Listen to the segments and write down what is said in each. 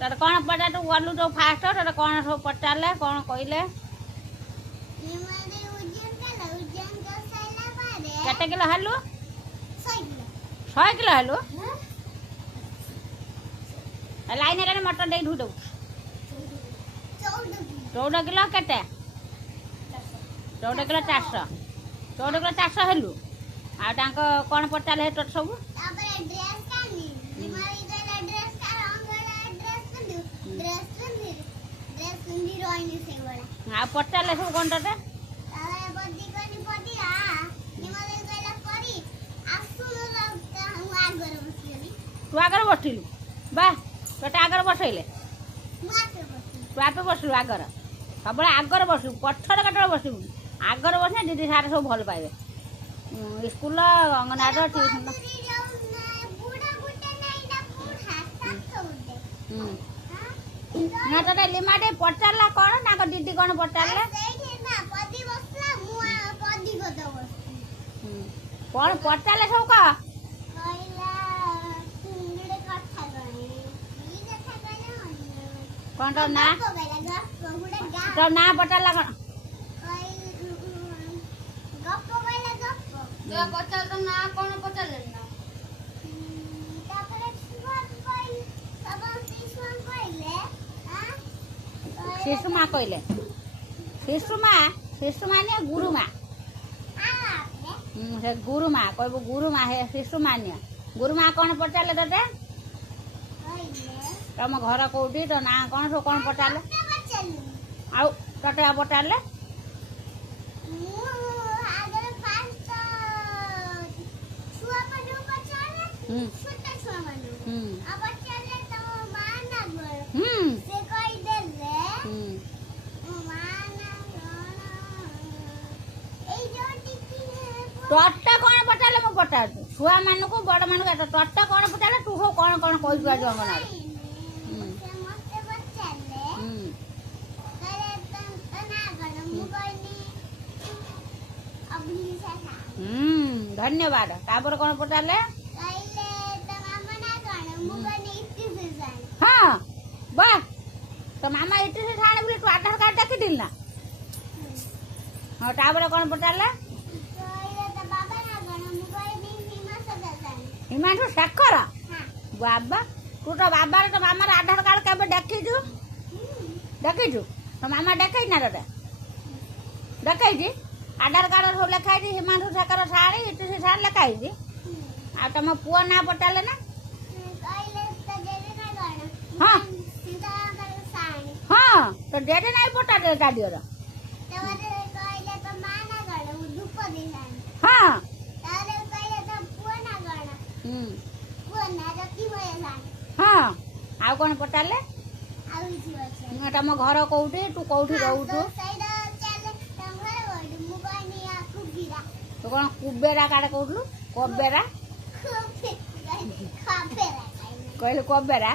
तर कौन पटा तू गलु तो फास्ट तर कौन सब पचारे कौन कहले केते किलो हेलु 100 किलो हेलु लाइन रे मटन दे धु दो 14 किलो केते 14 किलो 400 14 किलो 400 हेलु आ टांक कौन पचारे हे तो सब आ पचारे सब कौन टे तू आगर बसिलु बा तोटे आगर बसैले तू आपे बसलु आगर सब आगर बसलु पछड़ कटे बसलु आगर बसने दीदी सारे सब भल पाइबे स्कूल अंगनवाड़ी ट्यूशन ना तो लिमाटे पचारला कौन ना दीदी कौन पचारला कौन पचारले सब कह कौन तो ना पचारला कौन पचार तो ना कौन पचार शिशु माँ कहले शिशु माँ ने गुरु माँ गुरु माँ कहबो गुरु माँ है शिशु माँ ने गुरु माँ कौन पचारे तोते तुम घर कौटी तो ना कौन सब कौन पचारे आउ तोते पचारे तोटा कौन पचारे मु पचार छुआ मान को बड़ मान को तोटा कौन पचारे तू सब कौन कौन कह पार अंगनवाड़ी धन्यवाद तापर कौन पचारे हाँ वाह तो मामा इतने से छाने बोले तू आधार कार्ड देखी दिल ना हाँ तापर कौन पचारे हिमांशु शेखर बाबा तू तो बाबा तो मामा आधार कार्ड केबे देखीचु तो मामा देखई ना रे देखई आधार कार्ड सब लिखाई हिमांशु शेखर साड़ी इतने से साड़ी लिखाई आ तुम पुआ ना पचारे ना हाँ हाँ तो डेटे ना पचारे गाड़ियों हाँ हाँ आउ कौन पचारे तुम घर कौटी तू कौटी रोचु तो कौन कुबेरा काड़े कहलु कबेरा कहले कबेरा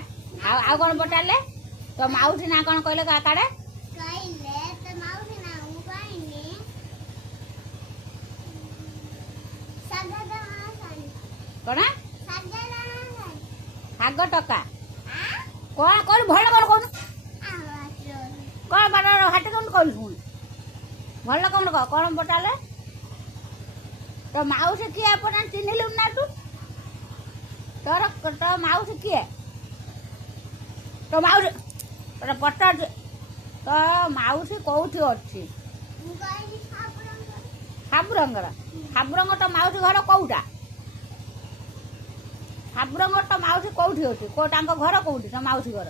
आउ कौन पचारे तो माउसी ना कौन कहले काड़े कौन साग टका कौन कौन भल कौन कौन कौन बार हाट कौन कहलु शुण भल कौन कह कौन पचारे तो माउसी किए अपन चिन्हलु ना तू तोर तो माउसी किए तो माउसी तो पचार तो माउसी कौटी अच्छी हाबुरंगर तो माउसी घर कौटा हाबुरंगर तो माउसी कौटी अच्छी घर कौटी तो माउसी घर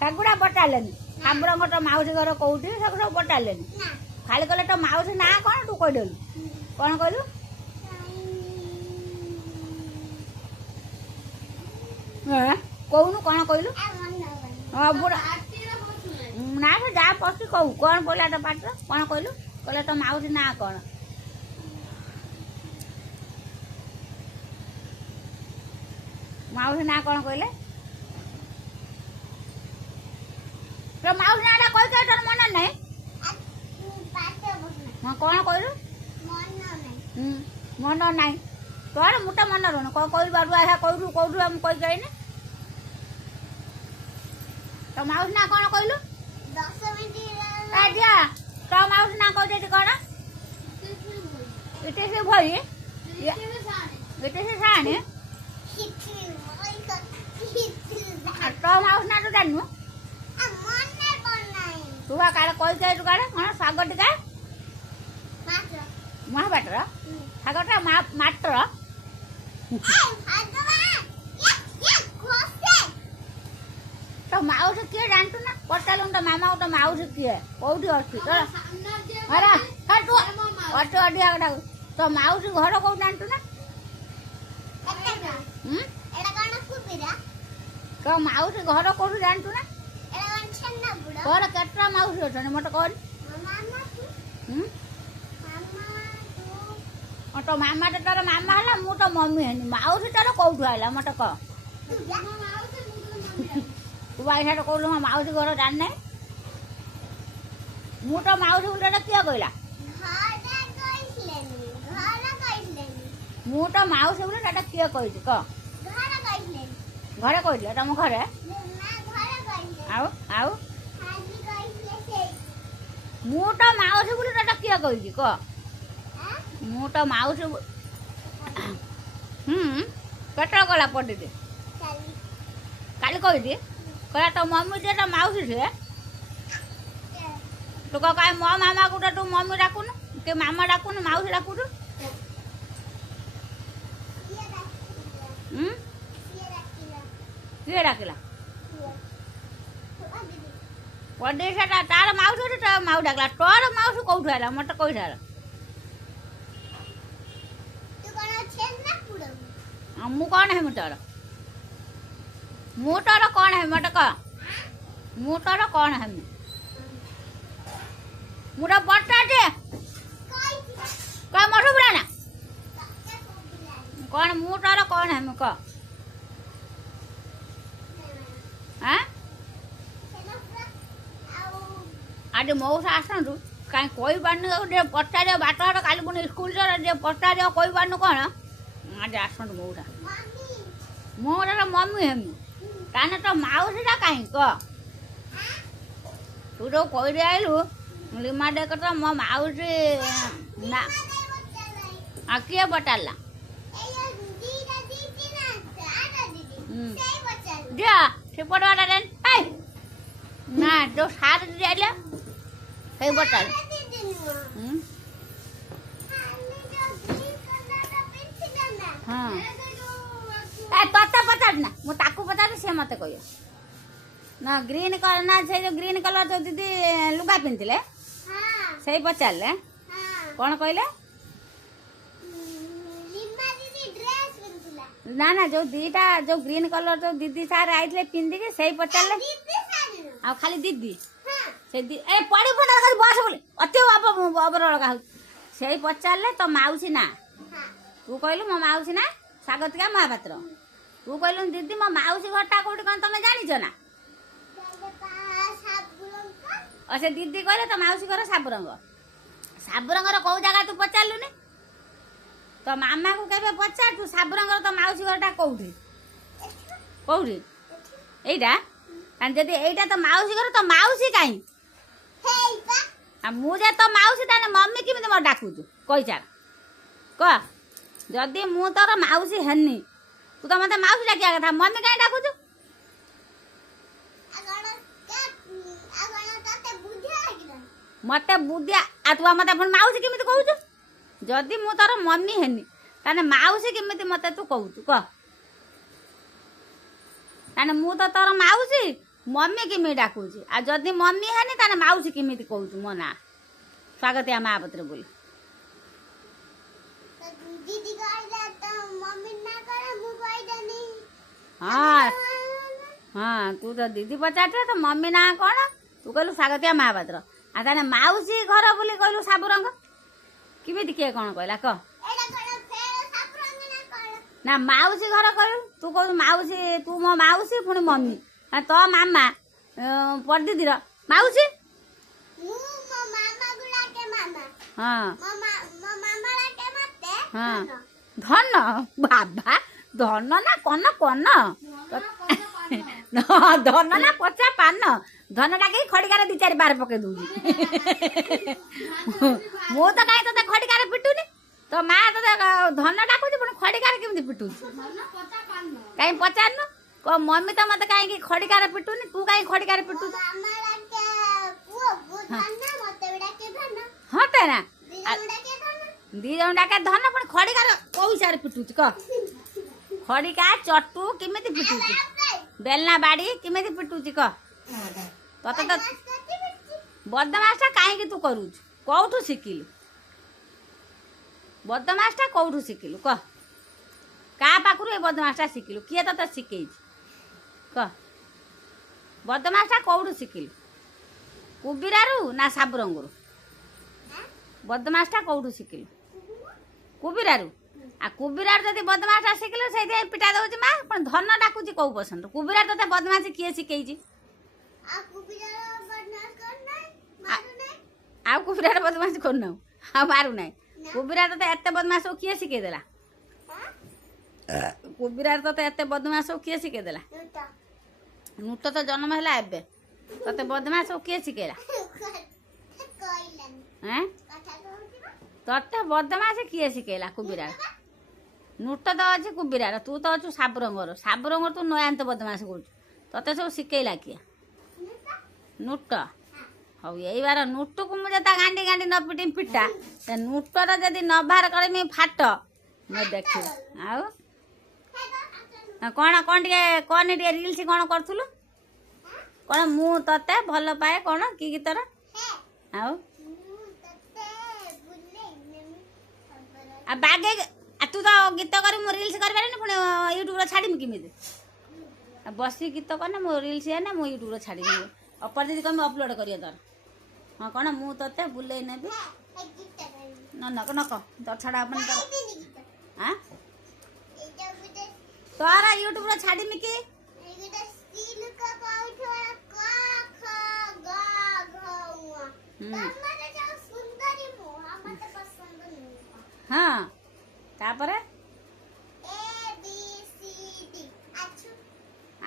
सेगुड़ा पचारे हाबुरंगर तो माउसी घर कौटी सब पचारे खाली कहले तो माउसी ना कौन तू कहीदेलु कौन कहलु कहूनु कौन कहलु हाँ बुढ़ा ना से जा पशु कहू कौन बोला तो पाठ कौन कहलु कहले तो माउसी ना कौन माउसी ना कौन कहले तो माउसी ना कह के तोर मन नहीं ହଁ କ'ଣ କହିଲୁ? ମନ ନାହିଁ ତୋର ମୁଟା ମନ ରହୁନି କ'ଣ କହିଲୁ? ବାରୁଆ ଏହା କହିଲୁ କୋଉଠୁ ମୁଁ କହିଯାଇନି। ତୋ ମାଉସୀ ନା କ'ଣ କହିଲୁ? ଦିଅ ତୋ ମାଉସୀ ନା କହିଦେଇଛି କ'ଣ? ଇଟେ ସେ ଭଇ ଇଟେ ସେ ସାଣେ ତୋ ମାଉସୀ ନା ତୁ ଜାଣିନୁ? ତୁ ବା କାଳେ କହିଯାଇଛୁ କାଳେ କ'ଣ ଶାଗ ଟିକେ ମହାପାଟର ଶାଗଟା ମାତ୍ର ତୋ ମାଉସୀ କିଏ ଜାଣିଛୁ ନା? ପଚାରିଲୁ ତୋ ମାମା ତୋ ମାଉସୀ କିଏ କୋଉଠି ଅଛି? ଅଛୁ ଅଧିକା କଥା ତୋ ମାଉସୀ ଘର କୋଉଠି ଜାଣିଛୁ ନା? ତୋ ମାଉସୀ ଘର କୋଉଠି ଜାଣିଛୁ ନା? ତୋର କେତେଟା ମାଉସୀ ଅଛନ୍ତି ମତେ କହନି? ତୋ ମାମାଟା ତୋର ମାମା ହେଲା ମୁଁ ତ ମମି ହେନି ମାଉସୀ ତୋର କୋଉଠୁ ଆଇଲା ମତେ କହ? ତୁ ବାଇସାଟା କହୁଛୁ ମୋ ମାଉସୀ ଘର ଜାଣିନାହିଁ? ମୁଁ ତ ମାଉସୀ ବୋଲି ଏଟା କିଏ କହିଲା? ମୁଁ ତ ମାଉସୀ ବୋଲି ଏଟା କିଏ କହିଛି କହ? ଘରେ କହିଥିଲେ ତମ ଘରେ? ଆଉ ଆଉ ମୁଁ ତ ମାଉସୀ ବୋଲି ଏଟା କିଏ କହିଛି କହ? ମୁଁ ତ ମାଉସୀ କେତେବେଳେ ଗଲା ପଡ଼ିଛି? କାଲି କହିଛି କହିଲା ତୋ ମମି ଯେ ତୋ ମାଉସୀ ସିଏ ତୁ କହ କାହିଁ ମୋ ମାମା ଗୋଟେ ତୁ ମମି ଡାକୁନୁ କି ମାମା ଡାକୁନୁ ମାଉସୀ ଡାକୁଛୁ? କିଏ ଡାକିଲା? ପଡ଼ିଶାଟା ତାର ମାଉସୀ ଅଛି ତୋ ମାଉ ଡାକିଲା ତୋର ମାଉସୀ କୋଉଠୁ ଆଇଲା ମତେ କହିସାର? ମୁଁ କ'ଣ ହେମି ତୋର? ମୁଁ ତୋର କ'ଣ ହେମି ମତେ କହ? ମୁଁ ତୋର କ'ଣ ହେମି? ମୁଁ ତ ପଚାରୁଛି କହ ମଠୁ ବୁଲା ନା କ'ଣ ମୁଁ ତୋର କ'ଣ ହେମି କହ? ଆଜି ମଉସା ଆସନ୍ତୁ କାହିଁ କହିପାରୁନି ଟିକେ ପଚାରିବ ବାଟଘାଟ କାଲି ପୁଣି ସ୍କୁଲ ଟିକେ ପଚାରିବ କହିପାରୁନୁ କ'ଣ? ଆଜି ଆସନ୍ତୁ ମଉସା ମୁଁ ତୋର ମମି ହେମି ତାହେଲେ ତୋ ମାଉସୀଟା କାହିଁ କହ? ତୁ ଯୋଉ କହିଦେଇ ଆଇଲୁ ଲିମା ଦେଖ ତ ମୋ ମାଉସୀ ନା ଆଉ କିଏ ପଚାରିଲା? ଦିଅ ସେପଟ ନା ଯୋଉ ସାର ଦିଦି ଆଇଲେ ସେଇ ପଚାର ହଁ ତତେ ପଚାରୁ ନା ମୁଁ ତାକୁ ପଚାରୁ ସେ ମତେ କହିବ ନା ଗ୍ରୀନ୍ କଲର ନା ସେ ଯୋଉ ଗ୍ରୀନ୍ କଲର ଯୋଉ ଦିଦି ଲୁଗା ପିନ୍ଧିଥିଲେ ସେଇ ପଚାରିଲେ କ'ଣ କହିଲେ? ନା ନା ଯୋଉ ଦିଟା ଯୋଉ ଗ୍ରୀନ୍ କଲର ଯୋଉ ଦିଦି ସାର୍ ଆଇଥିଲେ ପିନ୍ଧିକି ସେଇ ପଚାରିଲେ ଆଉ ଖାଲି ଦିଦି ସେ ଏ ପଡ଼ିବୁ ନା ଖାଲି ବସ ବୋଲି ଅତି ଅବରଳକା ହଉଛି ସେଇ ପଚାରିଲେ ତୋ ମାଉସୀ ନା ତୁ କହିଲୁ ମୋ ମାଉସୀ ନା ସ୍ୱାଗତିକା ମହାପାତ୍ର ତୁ କହିଲୁ ଦିଦି ମୋ ମାଉସୀ ଘରଟା କୋଉଠି କ'ଣ ତମେ ଜାଣିଛ ନା? ସେ ଦିଦି କହିଲେ ତୋ ମାଉସୀ ଘର ସାବୁରଙ୍ଗର କୋଉ ଜାଗା ତୁ ପଚାରିଲୁନି? ତୋ ମାମାକୁ କେବେ ପଚାର ତୁ ସାବୁରଙ୍ଗର ତୋ ମାଉସୀ ଘରଟା କୋଉଠି କୋଉଠି? ଏଇଟା ଯଦି ଏଇଟା ତୋ ମାଉସୀ ଘର ତୋ ମାଉସୀ କାହିଁ? ମୁଁ ଯେ ତୋ ମାଉସୀ ତାହେଲେ ମମି କେମିତି ମୋର ଡାକୁଛୁ କହିଛାର କହ? ଯଦି ମୁଁ ତୋର ମାଉସୀ ହେନି ତୁ ତ ମତେ ମାଉସୀ ଡାକିବା କଥା ମମି କାହିଁ ଡାକୁଛୁ? ମତେ ବୁଦ୍ଧିଆ ଆଉ ତୁ ମତେ ପୁଣି ମାଉସୀ କେମିତି କହୁଛୁ? ଯଦି ମୁଁ ତୋର ମମି ହେନି ତାହେଲେ ମାଉସୀ କେମିତି ମତେ ତୁ କହୁଛୁ କହ? ତାହେଲେ ମୁଁ ତ ତୋର ମାଉସୀ ମମି କେମିତି ଡାକୁଛି ଆଉ ଯଦି ମମି ହେନି ତାହେଲେ ମାଉସୀ କେମିତି କହୁଛୁ ମୋ ନାଁ ସ୍ୱାଗତିକା ମହାପାତ୍ର ବୋଲି? ହଁ ହଁ ତୁ ତ ଦିଦି ପଚାରିଥିଲେ ତ ମମି ନାଁ କ'ଣ ତୁ କହିଲୁ ସ୍ୱାଗତିକା ମହାପାତ୍ର ଆଉ ତାହେଲେ ମାଉସୀ ଘର ବୋଲି କହିଲୁ ସାବୁରଙ୍ଗ କେମିତି କିଏ କ'ଣ କହିଲା କହ? ନା ମାଉସୀ ଘର କହିଲୁ ତୁ କହିଲୁ ମାଉସୀ ତୁ ମୋ ମାଉସୀ ପୁଣି ମମି ତୋ ମାମା ପରଦିଦିର ମାଉସୀ ହଁ ମାମା ଡାକେ ମତେ ହଁ ଧନ ବାବା ଧନ ନା କନ କନ ଧନ ନା ପଚା ପାନ ଧନ ଡାକିକି ଖଡିକାରେ 2-4 ବାର ପକେଇ ଦଉଛି ମୁଁ ତ କାହିଁ ତତେ ଖଡିକାରେ ପିଟୁନି ତୋ ମା ତତେ ଧନ ଡାକୁଛି ପୁଣି ଖଡିକାରେ କେମିତି ପିଟୁଛି କାହିଁ ପଚାରୁନୁ କହ ମମି ତ ମତେ କାହିଁକି ଖଡିକାରେ ପିଟୁନି ତୁ କାହିଁ ଖଡିକାରେ ପିଟୁଛୁ ମାମା ଡାକେ ପୁଅକୁ ଧନ ମତେ ବି ଡାକେ ଧନ ହଁ ତେନା ଦିଜଣ ଡାକେ ଧନ 2 ଜଣ ଡାକେ ଧନ ପୁଣି ଖଡିକାରେ କୋଉ ହିସାବରେ ପିଟୁଛି କହ ଖଡିକା ଚଟୁ କେମିତି ପିଟୁଛି ବେଲନା ବାଡି କେମିତି ପିଟୁଛି କହ ତତେ ତ ବଦମାସଟା କାହିଁକି ତୁ କରୁଛୁ କୋଉଠୁ ଶିଖିଲୁ ବଦମାସଟା କୋଉଠୁ ଶିଖିଲୁ କହ କାହା ପାଖରୁ ଏ ବଦମାସଟା ଶିଖିଲୁ କିଏ ତତେ ଶିଖେଇଛି କହ ବଦମାସଟା କୋଉଠୁ ଶିଖିଲୁ କୁବିରାରୁ ନା ସାବୁରଙ୍ଗରୁ ବଦମାସଟା କୋଉଠୁ ଶିଖିଲୁ କୁବିରାରୁ ଆଉ କୁବିରାରୁ ଯଦି ବଦମାସଟା ଶିଖିଲୁ ସେଇଥିପାଇଁ ପିଟା ଦେଉଛି ମା પણ ଧନ ଡାକୁଛି କୋଉ ପସନ୍ଦ କୁବିରାର ତତେ ବଦମାସି କିଏ ଶିଖେଇଛି ଆଉ କୁବିରାର ବଦମାସି କରୁନାଉ ଆଉ ମାରୁନାହିଁ କୁବିରାର ତତେ ଏତେ ବଦମାସ କିଏ ଶିଖେଇଦେଲା କୁବିରାର ତତେ ଏତେ ବଦମାସ କିଏ ଶିଖେଇଦେଲା ନୁଟ ତ ଜନ୍ମ ହେଲା ଏବେ ତତେ ବଦମାସ କିଏ ଶିଖେଇଲା ତତେ ବଦମାସ କିଏ ଶିଖେଇଲା କୁବିରାର ନୁଟ ତ ଅଛି କୁବିରାର ତୁ ତ ଅଛୁ ସାବୁରଙ୍ଗର ତୁ ନୟାନ୍ତ ବଦମାସ କରୁଛୁ ତତେ ସବୁ ଶିଖେଇଲା କିଏ ନୁଟ ହଉ ଏଇବାର ନୁଟକୁ ମୁଁ ଯେତେ ଗାଣ୍ଡି ନ ପିଟି ପିଟା ସେ ନୁଟର ଯଦି ନ ବାହାର କରିମି ଫାଟ ମୁଁ ଦେଖିବି ଆଉ କ'ଣ ଟିକେ ରିଲ୍ସ କ'ଣ କରୁଥିଲୁ କ'ଣ ମୁଁ ତତେ ଭଲ ପାଏ କ'ଣ କି ଗୀତର ଆଉ ବାଗେ ତୁ ତ ଗୀତ କରି ମୁଁ ରିଲ୍ସ କରିପାରିନି ପୁଣି ୟୁଟ୍ୟୁବରେ ଛାଡ଼ିମି କେମିତି ବସି ଗୀତ କନେ ମୋ ରିଲ୍ସ ହେନେ ମୁଁ ୟୁଟ୍ୟୁବରେ ଛାଡ଼ିବି ଅପର ଦିଦି କମି ଅପଲୋଡ଼ କରିବା ତୋର ହଁ କ'ଣ ମୁଁ ତତେ ବୁଲେଇ ନେବି ନକ ତୋର ଛାଡ଼ ଆପଣ ତୋର ୟୁଟ୍ୟୁବରେ ଛାଡ଼ିମି କି ହଁ ତାପରେ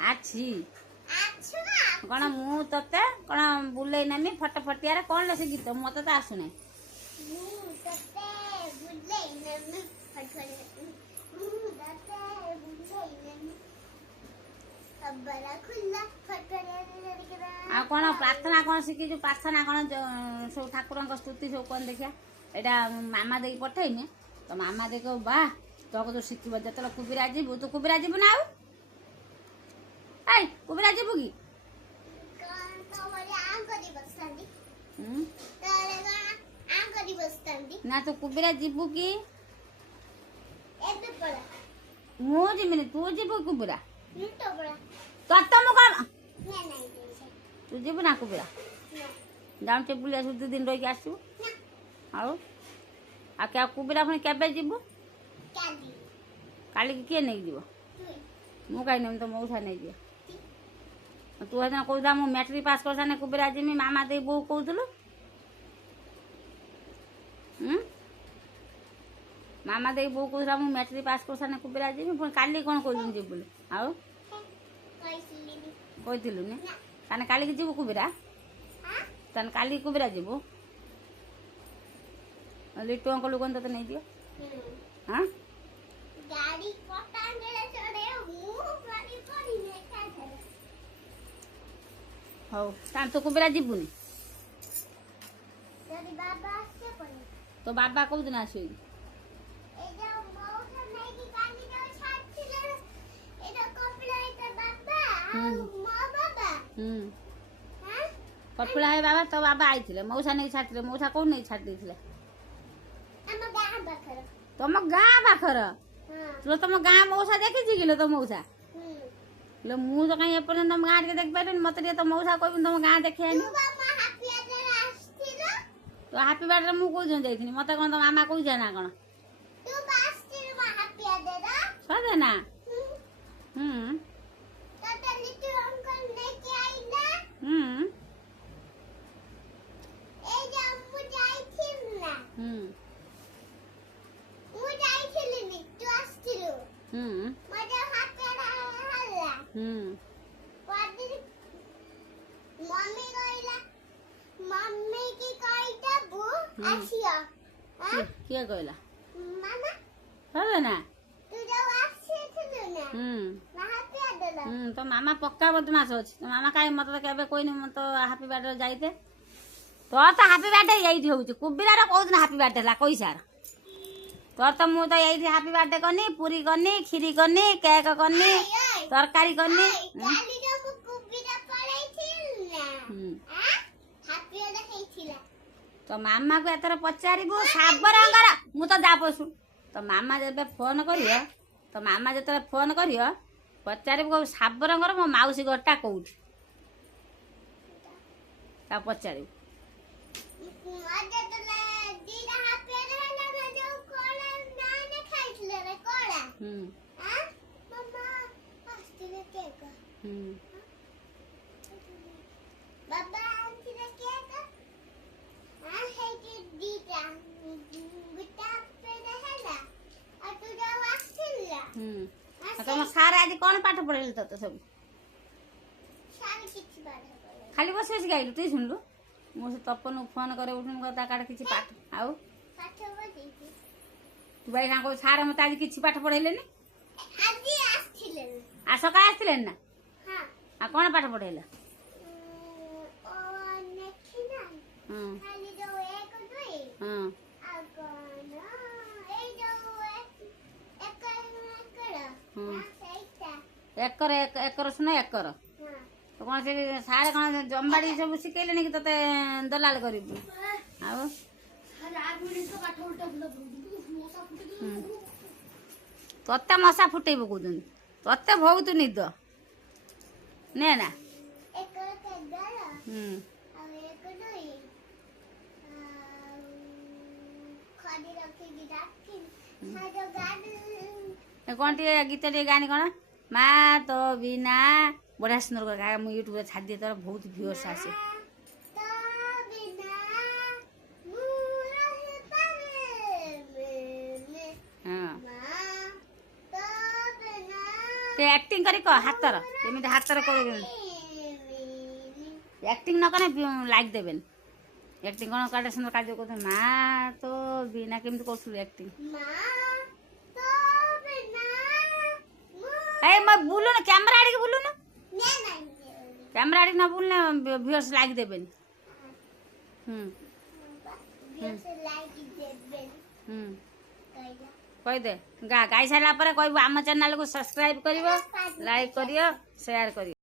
ଆଛି କ'ଣ ମୁଁ ତତେ କ'ଣ ବୁଲେଇ ନେମି ଫଟୋ ଫଟିଆରେ କ'ଣ ସେ ଗୀତ ମତେ ତ ଆସୁନାହିଁ ଆଉ କ'ଣ ପ୍ରାର୍ଥନା କ'ଣ ଶିଖିଛୁ ପ୍ରାର୍ଥନା କ'ଣ ସବୁ ଠାକୁରଙ୍କ ସ୍ତୁତି ସବୁ କ'ଣ ଦେଖିଆ ଏଇଟା ମାମା ଦେଇକି ପଠେଇମି ତ ମାମା ଦେଇ କହିବ ବା ତୋକୁ ତୁ ଶିଖିବ ଯେତେବେଳେ କୁବିରା ଯିବୁ ତୁ କୁବିରା ଯିବୁ ନା ଆଉ ଏଇ କୁବିରା ଯିବୁ କି ନା ତୁ କୁବିରା ଯିବୁ କି ମୁଁ ଯିବିନି ତୁ ଯିବୁ କୁବିରା ତତେ ମୁଁ କ'ଣ ତୁ ଯିବୁ ନା କୁବିରା ଯାଉଁ ଟିକେ ବୁଲି ଆସିବୁ 2 ଦିନ ରହିକି ଆସିବୁ ଆଉ କୁବିରା ପୁଣି କେବେ ଯିବୁ କାଲିକି କିଏ ନେଇକି ଯିବ ମୁଁ କାହିଁ ନେବି ତ ମଉସା ନେଇଯିବ ତୁ ସେଦିନ କହୁଥିଲା ମୁଁ ମ୍ୟାଟ୍ରିକ୍ ପାସ୍ କରିସାନେ କୁବିରା ଯିମି ମାମା ଦେଇ ବୋଉ କହୁଥିଲୁ ମାମା ଦେଇ ବୋଉ କହୁଥିଲା ମୁଁ ମ୍ୟାଟ୍ରିକ୍ ପାସ୍ କରିସାନେ କୁବିରା ଯିମି ପୁଣି କାଲି କ'ଣ କହିଲୁନି ଯିବୁ ବୋଲି ଆଉ କହିଥିଲୁନି ତାହେଲେ କାଲିକି ଯିବୁ କୁବିରା ତାହେଲେ କାଲିକି କୁବିରା ଯିବୁ ଲିଟୁ ଅଙ୍କଲ କ'ଣ ତତେ ନେଇଯିବ ହଁ ହଉ ତାହେଲେ ତୁ କୁବିରା ଯିବୁନି ତୋ ବାବା କୋଉଦିନ ଆସିବେ କପିଳା ହେ ବାବା ତୋ ବାବା ଆଇଥିଲେ ମଉସା ନେଇକି ଛାଡ଼ିଥିଲେ ମଉସା କୋଉଠି ନେଇକି ଛାଡ଼ି ଦେଇଥିଲେ ତମ ଗାଁ ପାଖର ତମ ଗାଁ ମଉସା ଦେଖିଛି କିଲୋ ତୋ ମଉସା ମୁଁ ତ କାହିଁ ଏପର୍ଯ୍ୟନ୍ତ ତମ ଗାଁ ଟିକେ ଦେଖିପାରିଲିନି ମତେ ଟିକେ ତୋ ମଉସା କହିବି ତମ ଗାଁ ଦେଖେଇନି ତ ହାପି ବାର୍ଥଡେ ମୁଁ କୋଉ ଦିନ ଯାଇଥିଲି ମତେ କ'ଣ ତୋ ମାମା କହୁଛ ନା କ'ଣ ସତେ ନା ଆସିଅ କିଏ କହିଲା ମାମା ହେଲା ନା ତୁ ଯୋଉ ଆସିଥିଲୁ ନା ହାପି ବାର୍ଥଡେ ତ ମାମା ପକ୍କା ବଦମାସ ଅଛି ତ ମାମା କାହିଁ ମତେ ତ କେବେ କହିନି ମୁଁ ତ ହାପି ବାର୍ଥଡେ ଯାଇତେ ତୋର ତ ହାପି ବାର୍ଥଡେ ଏଇଠି ହଉଛି କୁବିରାର କୋଉଦିନ ହାପି ବାର୍ଥଡେ ହେଲା କହିସାର ତୋର ତ ମୁଁ ତ ଏଇଠି ହାପି ବାର୍ଥଡେ କନି ପୁରୀ କନି କ୍ଷୀରି କନି କେକ୍ କନି ତରକାରୀ କନି କାଲି ଯୋଉ ମୁଁ କୁବିରା ପଳେଇଥିଲି ନା ହାପି ବାର୍ଥଡେ ହେଇଥିଲା ତ ମାମାକୁ ଏଥର ପଚାରିବୁ ସାବରଙ୍ଗର ମୁଁ ତ ଯା ପଶୁ ତ ମାମା ଯେବେ ଫୋନ କରିବ ତ ମାମା ଯେତେବେଳେ ଫୋନ କରିବ ପଚାରିବୁ କହିବୁ ସାବରଙ୍ଗର ମୋ ମାଉସୀ ଘରଟା କୋଉଠି ତାକୁ ପଚାରିବୁ ଦିଟା ହାପି ବାର୍ଥଡେ ହେଲା ଯୋଉ କୋଳା ନାନେ ଖାଇଥିଲେ ରେ କୋଳା ମାମା ଆସିଥିଲେ କେକ୍ ବାବା ଆଣିଥିଲେ କେକ୍ ହେଇକି ଦିଟା ଗୋଟା ହାପି ବାର୍ଥଡେ ହେଲା ଆଉ ତୁ ଯୋଉ ଆସିଥିଲା ତମ ସାର୍ ଆଜି କ'ଣ ପାଠ ପଢ଼େଇଲେ ତତେ ସବୁ ସାର କିଛି ପାଠ ପଢ଼େଇଲେ ଖାଲି ବସି ବସି ଗାଇଲୁ ତୁ ଶୁଣିଲୁ ମୁଁ ସେ ତପନକୁ ଫୋନ୍ କରି ଉଠୁନି ତା କାଳେ କିଛି ପାଠ ଆଉ ପାଠ ପଢ଼େଇଛି ତୁ ଭାଇ ସାଙ୍ଗ ସାର୍ ମୋତେ ଆଜି କିଛି ପାଠ ପଢ଼େଇଲେନି ଆଜି ଆସିଥିଲେ ଆଉ ସକାଳେ ଆସିଥିଲେନି ନା ହଁ ଆଉ କ'ଣ ପାଠ ପଢ଼େଇଲେ ଓ ନେଖିନା ଖାଲି ଯୋଉ 1 2 ହଁ ଆଉ କଣ ଏଇ ଯୋଉ ଏକର ସେଇଟା ଏକର ଏକର ଶୁଣ ଏକର ହଁ ତ କ'ଣ ସେ ସାର୍ କ'ଣ ଜମ୍ବାଡ଼ି ସବୁ ଶିଖେଇଲେନି କି ତତେ ଦଲାଲ କରିବୁ ଆଉ ତତେ ମଶା ଫୁଟେଇ ପକଉଛନ୍ତି ତତେ ବହୁତ ନିଦ ନେ ନା ଏକର କେଦାର ହୁଁ ଆଉ 1 2 ଆଉ ଖଡ଼ି ରଖିକି ଡାକି ସାଜ ଗାଡ଼ି କ'ଣ ଟିକେ ଗୀତ ଟିକେ ଗାନି କ'ଣ ମା ତ ବିନା ବଢ଼ିଆ ସୁନ୍ଦର କରି ମୁଁ ୟୁଟ୍ୟୁବରେ ଛାଡ଼ିଦିଏ ତୋର ବହୁତ ଭିଉର୍ସ ଆସେ ତ ବିନା ମୁଁ ରହିପାରିବିନି ହଁ ମା ତ ବିନା ଟିକେ ଆକ୍ଟିଂ କରି କହ ହାତର କେମିତି ହାତର କରୁଛନ୍ତି ଆକ୍ଟିଂ ନ କଲେ ଲାଇକ୍ ଦେବେନି ଆକ୍ଟିଂ କ'ଣ କାଟେ ସୁନ୍ଦର କାର୍ଯ୍ୟ କରୁଛନ୍ତି ମା ତ ବିନା କେମିତି କରୁଥିଲୁ ଆକ୍ଟିଂ ମା ତ ବିନା ଏ ମୋ ବୁଲୁନୁ କ୍ୟାମେରା ଆଡ଼ିକି ବୁଲୁନୁ ନେ ନାଇଁ କ୍ୟାମେରା ଆଡ଼ିକି ନ ବୁଲିଲେ ଭିଉର୍ସ ଲାଇକ୍ ଦେବେନି ବିଏସ ଲାଇକ୍ ଦେବେ କହିଲା କହିଦେ ଗାଇ ସାରିଲା ପରେ କହିବୁ ଆମ ଚ୍ୟାନେଲକୁ ସବସ୍କ୍ରାଇବ୍ କରିବ ଲାଇକ୍ କରିବ ସେୟାର କରିବ